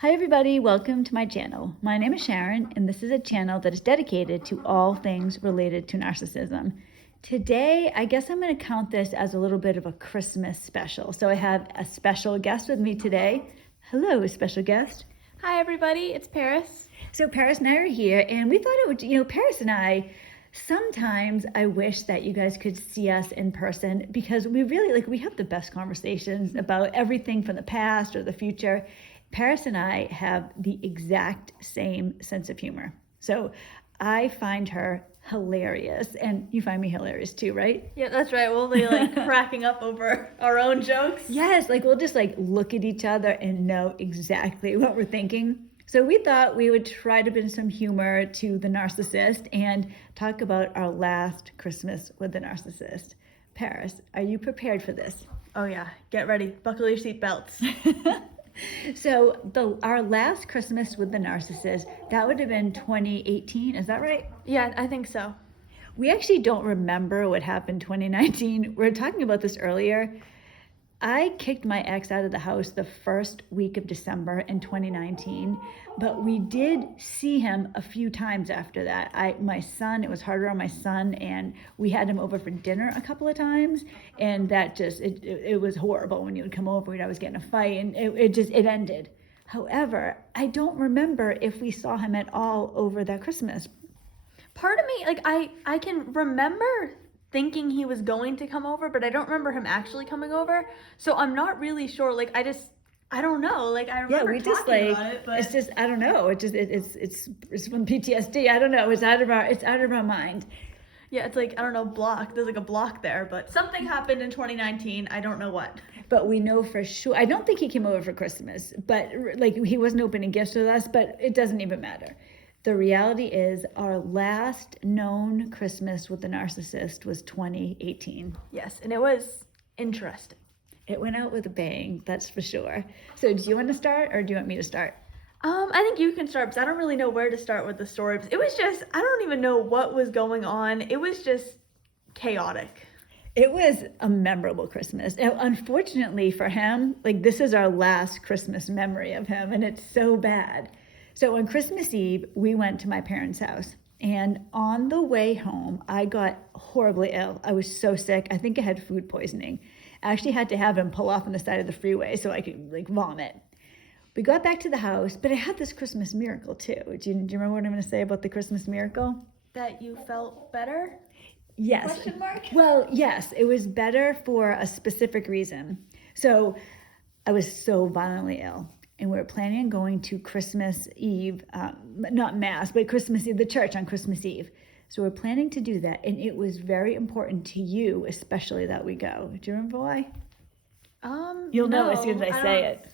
Hi everybody, welcome to my channel. My name is Sharon and this is a channel that is dedicated to all things related to narcissism. Today, I guess I'm going to count this as a little bit of a Christmas special. So I have a special guest with me today. Hello, special guest. Hi everybody, it's Paris. So Paris and I are here and we thought it would, Paris and I, sometimes I wish that you guys could see us in person because we really, we have the best conversations about everything from the past or the future. Paris and I have the exact same sense of humor. So I find her hilarious, and you find me hilarious too, right? Yeah, that's right. We'll be cracking up over our own jokes. Yes, we'll just look at each other and know exactly what we're thinking. So we thought we would try to bring some humor to the narcissist and talk about our last Christmas with the narcissist. Paris, are you prepared for this? Oh yeah, get ready. Buckle your seatbelts. So our last Christmas with the narcissist, that would have been 2018, is that right? Yeah, I think so. We actually don't remember what happened 2019. We were talking about this earlier. I kicked my ex out of the house the first week of December in 2019, but we did see him a few times after that. It was harder on my son, and we had him over for dinner a couple of times, and that just, it was horrible when he would come over and I was getting a fight, and it ended. However, I don't remember if we saw him at all over that Christmas. Part of me, I can remember thinking he was going to come over, but I don't remember him actually coming over. So I'm not really sure. I don't know. I remember talking about it, but it's just, I don't know. It's from PTSD. I don't know. It's out of our mind. Yeah, it's I don't know, block. There's a block there, but something happened in 2019. I don't know what. But we know for sure. I don't think he came over for Christmas, but he wasn't opening gifts with us, but it doesn't even matter. The reality is our last known Christmas with the narcissist was 2018. Yes, and it was interesting. It went out with a bang, that's for sure. So do you want to start or do you want me to start? I think you can start because I don't really know where to start with the story. It was just, I don't even know what was going on. It was just chaotic. It was a memorable Christmas. Now, unfortunately for him, this is our last Christmas memory of him, and it's so bad. So on Christmas Eve, we went to my parents' house, and on the way home, I got horribly ill. I was so sick. I think I had food poisoning. I actually had to have him pull off on the side of the freeway so I could vomit. We got back to the house, but I had this Christmas miracle too. Do you remember what I'm going to say about the Christmas miracle? That you felt better? Yes. Question mark? Well, yes, it was better for a specific reason. So I was so violently ill. And we were planning on going to Christmas Eve, not Mass, but Christmas Eve, the church on Christmas Eve. So we're planning to do that. And it was very important to you, especially, that we go. Do you remember why? You'll know as soon as I say it.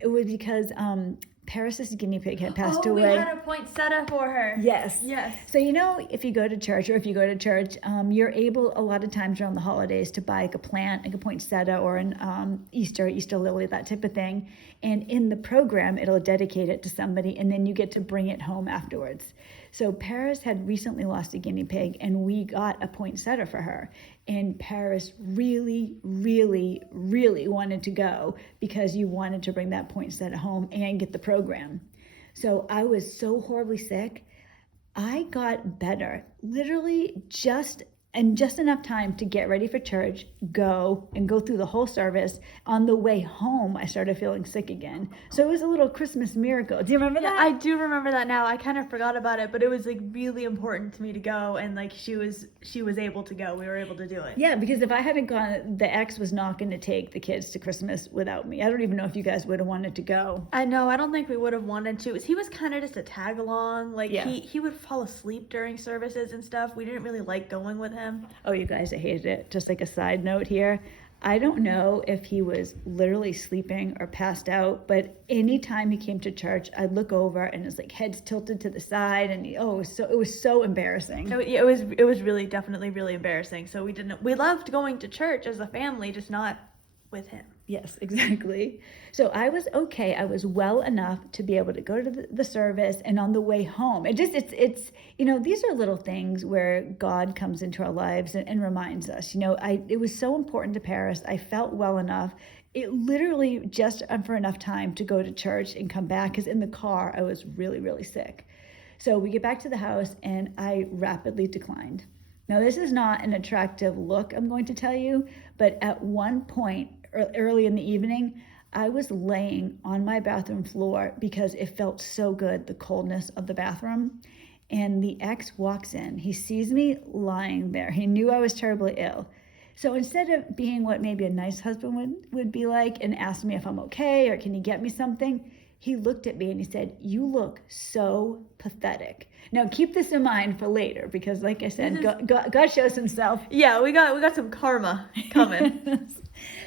It was because Paris's guinea pig had passed away. We had a poinsettia for her. Yes. Yes. So, if you go to church, you're able a lot of times around the holidays to buy a plant, a poinsettia or an Easter lily, that type of thing. And in the program, it'll dedicate it to somebody, and then you get to bring it home afterwards. So Paris had recently lost a guinea pig, and we got a poinsettia for her. And Paris really, really, really wanted to go because you wanted to bring that poinsettia home and get the program. So I was so horribly sick. I got better, literally just enough time to get ready for church, go through the whole service. On the way home, I started feeling sick again. So it was a little Christmas miracle. Do you remember that? I do remember that now. I kind of forgot about it, but it was really important to me to go, and she was able to go. We were able to do it. Yeah, because if I hadn't gone, the ex was not going to take the kids to Christmas without me. I don't even know if you guys would have wanted to go. I know. I don't think we would have wanted to. He was kind of just a tag along. Yeah. He would fall asleep during services and stuff. We didn't really like going with him. Oh, you guys, I hated it. Just a side note here. I don't know if he was literally sleeping or passed out, but anytime he came to church, I'd look over and his head's tilted to the side, and it was so embarrassing. It was really, definitely really embarrassing. So we loved going to church as a family, just not with him. Yes, exactly. So I was okay. I was well enough to be able to go to the service, and on the way home, it's these are little things where God comes into our lives and reminds us. It was so important to Paris. I felt well enough, It literally just for enough time to go to church and come back, because in the car I was really, really sick. So we get back to the house and I rapidly declined. Now, this is not an attractive look, I'm going to tell you, but at one point early in the evening, I was laying on my bathroom floor because it felt so good, the coldness of the bathroom. And the ex walks in. He sees me lying there. He knew I was terribly ill. So instead of being what maybe a nice husband would be like and ask me if I'm okay or can you get me something, he looked at me and he said, "You look so pathetic." Now keep this in mind for later, because like I said, God shows himself. Yeah, we got some karma coming.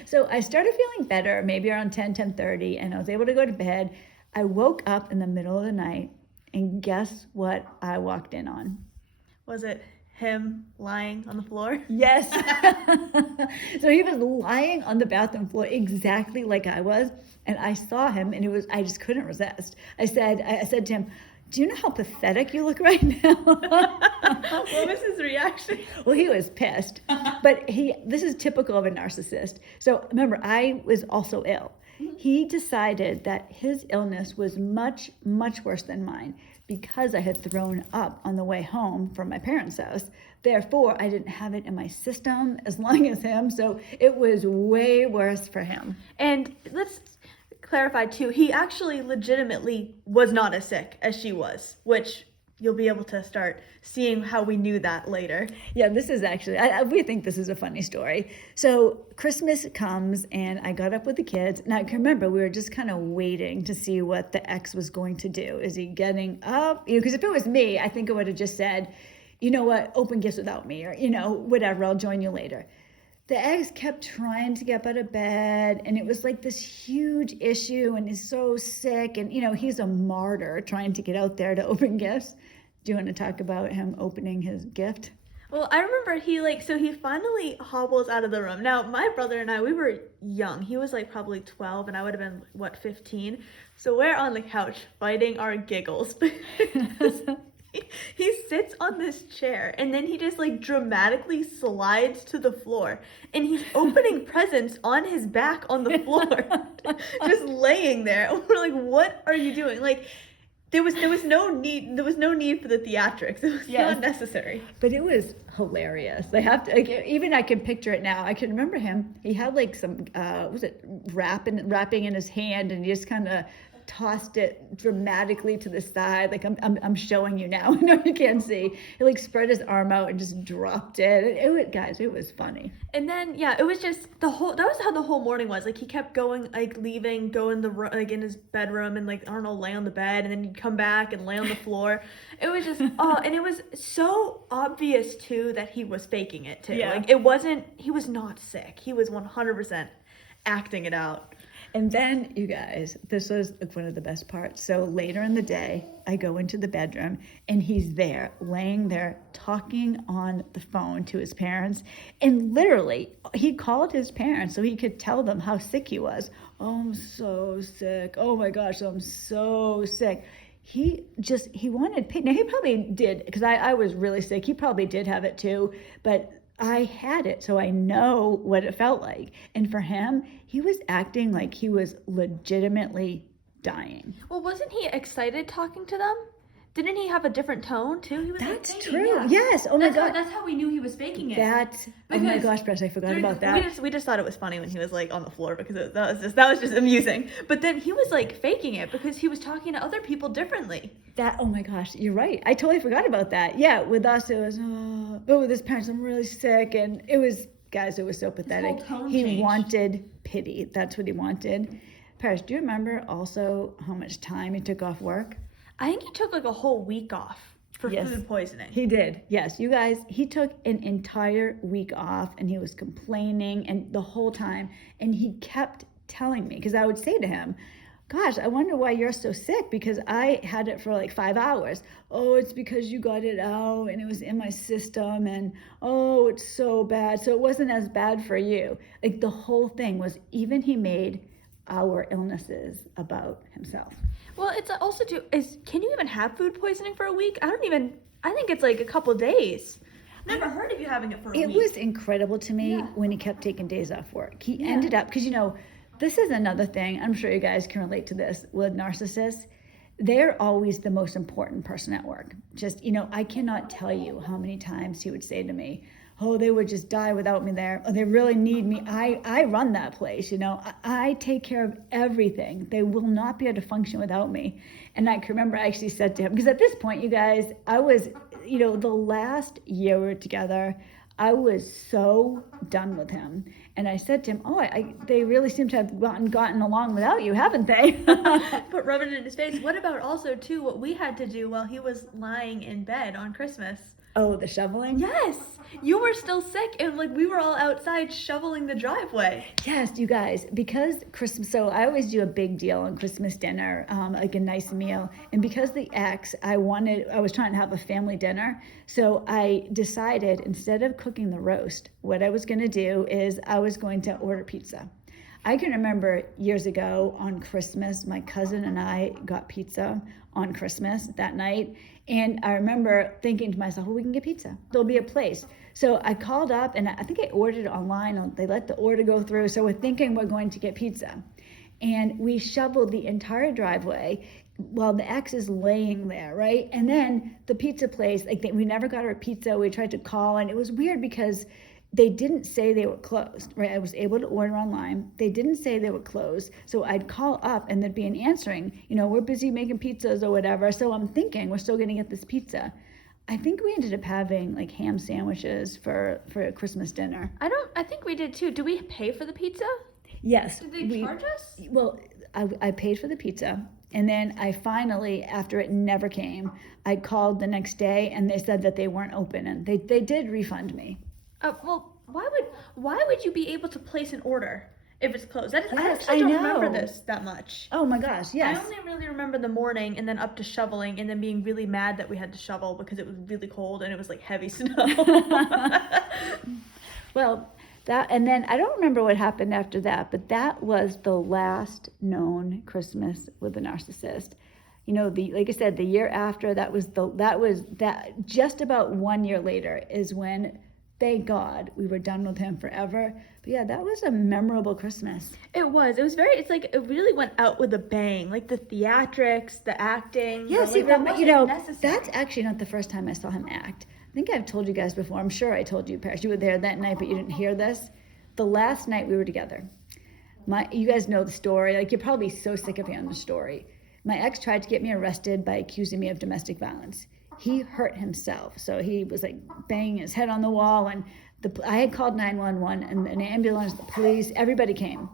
So I started feeling better, maybe around 10:30, and I was able to go to bed. I woke up in the middle of the night, and guess what I walked in on? Was it him lying on the floor? Yes. So he was lying on the bathroom floor exactly like I was, and I saw him, and I just couldn't resist. I said to him, "Do you know how pathetic you look right now?" What was his reaction? Well, he was pissed, but this is typical of a narcissist. So remember, I was also ill. He decided that his illness was much, much worse than mine because I had thrown up on the way home from my parents' house. Therefore, I didn't have it in my system as long as him, so it was way worse for him. And let's clarify too, he actually legitimately was not as sick as she was, which you'll be able to start seeing how we knew that later. Yeah, this is actually, we think this is a funny story. So Christmas comes and I got up with the kids. Now I can remember we were just kind of waiting to see what the ex was going to do. Is he getting up? Because if it was me, I think I would have just said, "You know what, open gifts without me," or, whatever, I'll join you later. The ex kept trying to get out of bed, and it was like this huge issue, and he's so sick, and he's a martyr trying to get out there to open gifts. Do you want to talk about him opening his gift? Well, I remember he finally hobbles out of the room. Now, my brother and I, we were young. He was like probably 12 and I would have been, 15? So we're on the couch fighting our giggles. He sits on this chair and then he just like dramatically slides to the floor and he's opening presents on his back on the floor, just laying there. And we're like, "What are you doing?" Like, there was no need for the theatrics. It was not necessary. But it was hilarious. I can picture it now. I can remember him. He had like some wrapping in his hand, and he just kind of tossed it dramatically to the side. Like I'm showing you now. No, you can't see. He like spread his arm out and just dropped it. Guys, it was funny. And then it was just that was how the whole morning was. Like he kept going, like leaving, go in the like in his bedroom and like, I don't know, lay on the bed, and then he'd come back and lay on the floor. It was just and it was so obvious too that he was faking it too. Yeah. Like he was not sick. He was 100% acting it out. And then, you guys, this was one of the best parts. So later in the day, I go into the bedroom and he's there, laying there, talking on the phone to his parents. And literally, he called his parents so he could tell them how sick he was. "Oh, I'm so sick. Oh my gosh, I'm so sick." He wanted pain. Now, he probably did, because I was really sick. He probably did have it too, but I had it, so I know what it felt like. And for him, he was acting like he was legitimately dying. Well, wasn't he excited talking to them? Didn't he have a different tone too? He was That's like, true. Yeah. Yes. Oh my God. That's how we knew he was faking it. Oh my gosh, Bess, I forgot about that. We just thought it was funny when he was like on the floor, because that was just amusing. But then he was like faking it because he was talking to other people differently. Oh my gosh, you're right. I totally forgot about that. Yeah, with us it was, with his parents, I'm really sick, and it was, guys, it was so pathetic. He wanted pity. That's what he wanted. Paris, do you remember also how much time he took off work? I think he took like a whole week off for food poisoning. He did. Yes, you guys, he took an entire week off, and he was complaining and the whole time, and he kept telling me, because I would say to him, "Gosh, I wonder why you're so sick, because I had it for like 5 hours. Oh, it's because you got it out and it was in my system, and oh, it's so bad. So it wasn't as bad for you." Like the whole thing was, even he made our illnesses about himself. Well, it's also can you even have food poisoning for a week? I think it's like a couple days. Never heard of you having it for a week. It was incredible to me when he kept taking days off work. He ended up, because This is another thing. I'm sure you guys can relate to this with narcissists. They're always the most important person at work. Just, I cannot tell you how many times he would say to me, oh, they would just die without me there. Oh, they really need me. I run that place, I take care of everything. They will not be able to function without me. And I can remember I actually said to him, because at this point, you guys, I was, the last year we were together, I was so done with him. And I said to him, they really seem to have gotten along without you, haven't they? But rubbing it in his face. What about also, too, what we had to do while he was lying in bed on Christmas? Oh, the shoveling? Yes. You were still sick, and we were all outside shoveling the driveway. Yes, you guys, because Christmas, so I always do a big deal on Christmas dinner, like a nice meal. And because the ex, I was trying to have a family dinner. So I decided, instead of cooking the roast, what I was going to do is I was going to order pizza. I can remember years ago on Christmas, my cousin and I got pizza on Christmas that night. And I remember thinking to myself, well, we can get pizza. There'll be a place. So I called up, and I think I ordered it online. They let the order go through. So we're thinking we're going to get pizza. And we shoveled the entire driveway while the ex is laying there, right? And then the pizza place, we never got our pizza. We tried to call, and it was weird because they didn't say they were closed, right? I was able to order online. They didn't say they were closed. So I'd call up and there'd be an answering, we're busy making pizzas or whatever. So I'm thinking we're still going to get this pizza. I think we ended up having ham sandwiches for a Christmas dinner. I think we did too. Do we pay for the pizza? Yes. Did they charge us? Well, I paid for the pizza. And then I finally, after it never came, I called the next day and they said that they weren't open, and they did refund me. Well, why would you be able to place an order if it's closed? I Yes, actually I don't know. remember this that much. Oh my gosh, yes. I only really remember the morning and then up to shoveling and then being really mad that we had to shovel because it was really cold and it was heavy snow. Well, and then I don't remember what happened after that, but that was the last known Christmas with a narcissist. Like I said, the year after, that was just about 1 year later is when, thank God, we were done with him forever. But yeah, that was a memorable Christmas. It was. It was it really went out with a bang. The theatrics, the acting. Yes, necessary. That's actually not the first time I saw him act. I think I've told you guys before. I'm sure I told you, Paris. You were there that night, but you didn't hear this. The last night we were together. You guys know the story. You're probably so sick of hearing the story. My ex tried to get me arrested by accusing me of domestic violence. He hurt himself. So he was banging his head on the wall, and I had called 911 and an ambulance, the police, everybody came.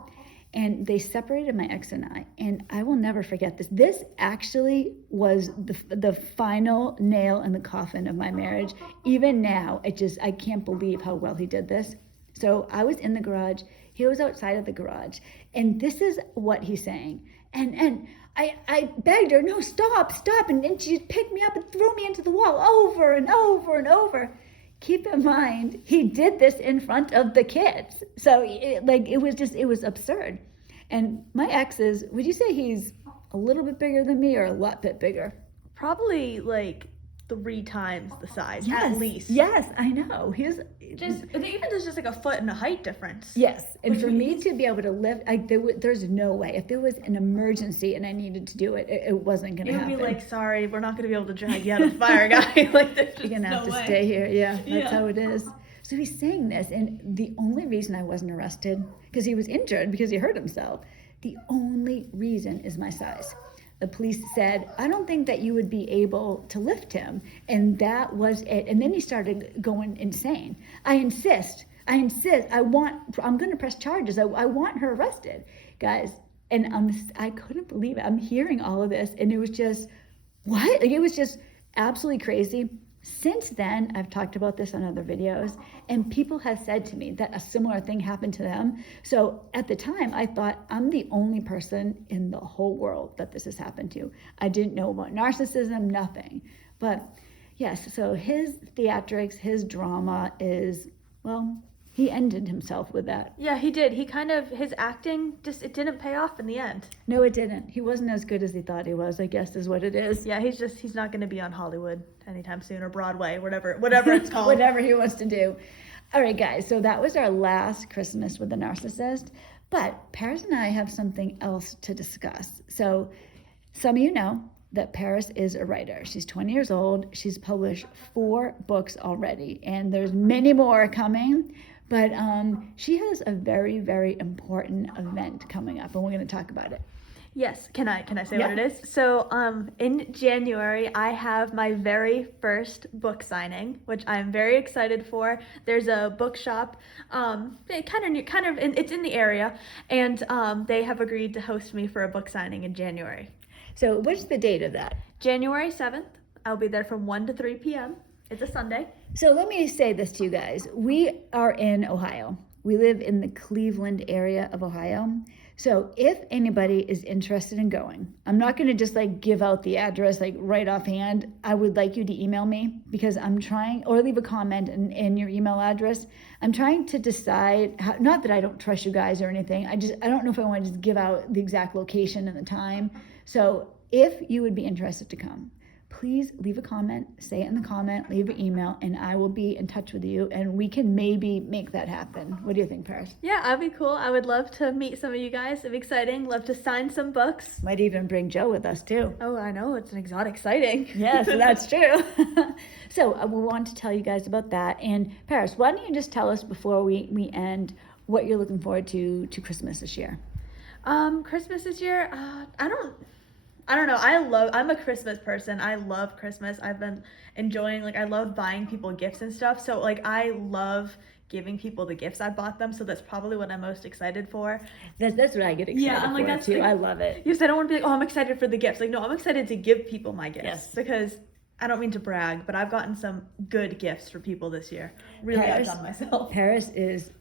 And they separated my ex and I. And I will never forget this. This actually was the final nail in the coffin of my marriage. Even now, I can't believe how well he did this. So I was in the garage. He was outside of the garage. And this is what he's saying. And I begged her, no, stop. And then she just picked me up and threw me into the wall over and over and over. Keep in mind, he did this in front of the kids. So it was absurd. And my ex would you say he's a little bit bigger than me or a lot bit bigger? Probably 3 times the size, at least. Yes, I know. He's even there's just a foot and a height difference. Yes, and for me to be able to lift, there's no way. If there was an emergency and I needed to do it, it wasn't going to happen. You'd be sorry, we're not going to be able to drag you out of the fire, guy. You're going to have to stay here. Yeah, that's how it is. So he's saying this, and the only reason I wasn't arrested, because he was injured, because he hurt himself, the only reason is my size. The police said, I don't think that you would be able to lift him. And that was it. And then he started going insane. I insist. I'm going to press charges. I want her arrested, guys. And I couldn't believe it. I'm hearing all of this. And it was just, what? It was just absolutely crazy. Since then, I've talked about this on other videos, and people have said to me that a similar thing happened to them. So at the time, I thought I'm the only person in the whole world that this has happened to. I didn't know about narcissism, nothing. But yes, so his theatrics, his drama is, he ended himself with that. Yeah, he did. His acting, it didn't pay off in the end. No, it didn't. He wasn't as good as he thought he was, I guess is what it is. Yeah, he's not going to be on Hollywood anytime soon, or Broadway, whatever it's called. Whatever he wants to do. All right, guys, so that was our last Christmas with the narcissist. But Paris and I have something else to discuss. So some of you know that Paris is a writer. She's 20 years old. She's published 4 books already, and there's many more coming. But she has a very, very important event coming up, and we're going to talk about it. Yes, can I say what it is? So in January I have my very first book signing, which I'm very excited for. There's a bookshop, it's in the area, and they have agreed to host me for a book signing in January. So what's the date of that? January 7th. I'll be there from 1 to 3 p.m. It's a Sunday. So let me say this to you guys. We are in Ohio. We live in the Cleveland area of Ohio. So if anybody is interested in going, I'm not going to just give out the address right offhand. I would like you to email me because I'm trying, or leave a comment in your email address. I'm trying to decide how, not that I don't trust you guys or anything. I don't know if I want to just give out the exact location and the time. So if you would be interested to come, please leave a comment, say it in the comment, leave an email, and I will be in touch with you, and we can maybe make that happen. What do you think, Paris? Yeah, that'd be cool. I would love to meet some of you guys. It'd be exciting. Love to sign some books. Might even bring Joe with us, too. Oh, I know. It's an exciting. Yes, that's true. So we want to tell you guys about that. And Paris, why don't you just tell us before we end what you're looking forward to Christmas this year? Christmas this year, I don't know. I'm a Christmas person. I love Christmas. I've been enjoying, I love buying people gifts and stuff. So, I love giving people the gifts I bought them. So that's probably what I'm most excited for. That's what I get excited for, too. I love it. Yes, I don't want to be I'm excited for the gifts. No, I'm excited to give people my gifts. Yes. Because I don't mean to brag, but I've gotten some good gifts for people this year. Really, I've done myself. Paris is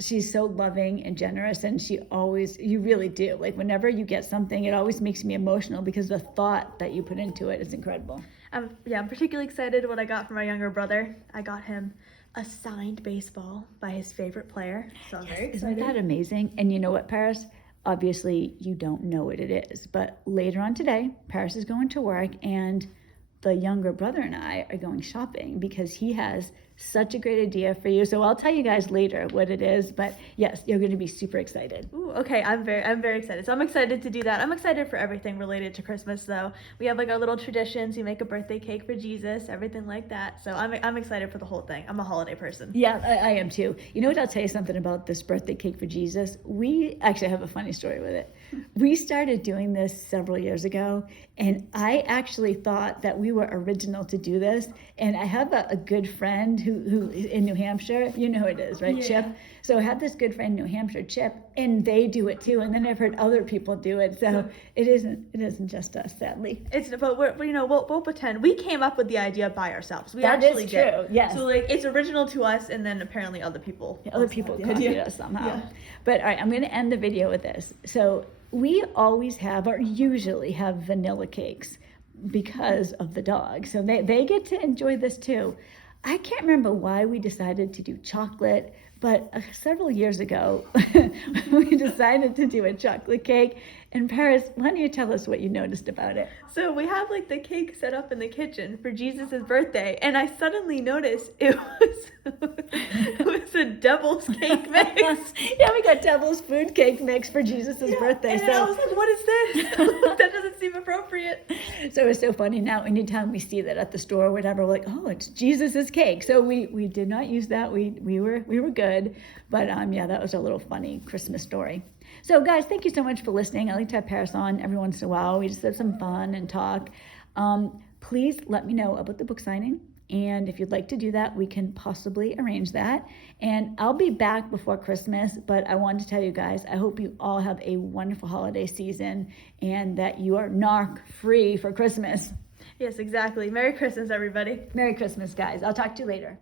she's so loving and generous, and you really do. Whenever you get something, it always makes me emotional because the thought that you put into it is incredible. I'm particularly excited what I got for my younger brother. I got him a signed baseball by his favorite player. So I'm very excited. Isn't that amazing? And you know what, Paris? Obviously, you don't know what it is, but later on today, Paris is going to work, and the younger brother and I are going shopping because he has such a great idea for you. So I'll tell you guys later what it is, but yes, you're going to be super excited. Ooh, okay. I'm very excited. So I'm excited to do that. I'm excited for everything related to Christmas though. We have our little traditions. We make a birthday cake for Jesus, everything like that. So I'm excited for the whole thing. I'm a holiday person. Yeah, I am too. You know what? I'll tell you something about this birthday cake for Jesus. We actually have a funny story with it. We started doing this several years ago, and I actually thought that we were original to do this. And I have a good friend who in New Hampshire, you know who it is, right? Yeah. Chip. So I have this good friend in New Hampshire, Chip, and they do it too. And then I've heard other people do it. So it isn't just us, sadly. But we'll pretend we came up with the idea by ourselves. That is true. Yes. So it's original to us, and then apparently other people. Yeah, other people copied us somehow. Yeah. But all right, I'm going to end the video with this. So we always have, or usually have, vanilla cakes because of the dog. So they get to enjoy this too. I can't remember why we decided to do chocolate, but several years ago, we decided to do a chocolate cake. And Paris, why don't you tell us what you noticed about it? So we have the cake set up in the kitchen for Jesus' birthday, and I suddenly noticed it was a devil's cake mix. Yeah, we got devil's food cake mix for Jesus' birthday. And I was like, what is this? That doesn't seem appropriate. So it's so funny now, anytime we see that at the store or whatever, we're like, oh, it's Jesus' cake. So we did not use that. We were good. But that was a little funny Christmas story. So guys, thank you so much for listening. I like to have Paris on every once in a while. We just have some fun and talk. Please let me know about the book signing. And if you'd like to do that, we can possibly arrange that. And I'll be back before Christmas, but I wanted to tell you guys, I hope you all have a wonderful holiday season and that you are narc-free for Christmas. Yes, exactly. Merry Christmas, everybody. Merry Christmas, guys. I'll talk to you later.